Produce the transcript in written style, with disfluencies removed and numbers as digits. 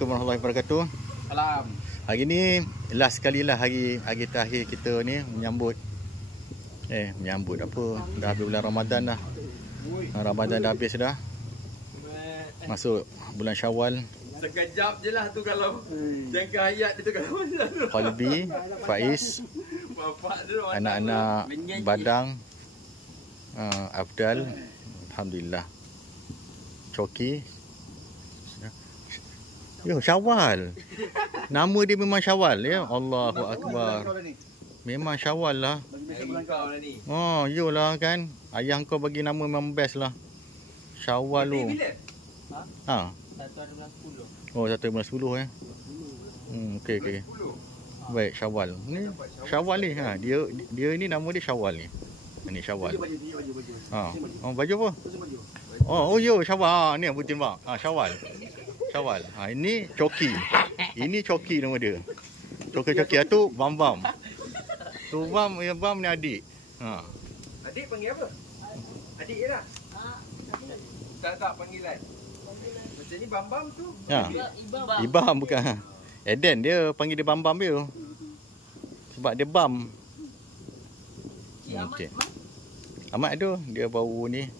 Assalamualaikum warahmatullahi wabarakatuh. Salam. Hari ni last sekali lah hari terakhir kita ni menyambut apa? Dah habis bulan Ramadan dah. Ramadan dah habis dah. Masuk bulan Syawal. Sekejap je lah tu kalau jangka hayat dia tu kalau Qalbi, Faiz, anak-anak Badang, Afdal, alhamdulillah. Coki. Yo, Syawal. Nama dia memang Syawal ya. Allahu Akbar. Memang Syawal lah. Oh, yolah kan. Ayah kau bagi nama memang best lah. Syawal tu. Ha. 1 bulan 10. Oh, 1 bulan 10 okey. Baik, Syawal. Ni Syawal ni ha. Dia ni nama dia Syawal ni. Ni Syawal. Ha. Oh, baju apa? Oh, yo Syawal. Ni betul bang. Ha, Syawal. Syawal. Ha, ini Coki. Ini Coki nama dia. Coki tu Bam. Tu Bam ni adik. Ha. Adik panggil apa? Adik je lah. Tak panggilan. Macam ni Bam tu. Ha. Ibam bukan. Eden dia panggil dia Bam dia. Sebab dia Bam. Okey. Ahmad tu dia baru ni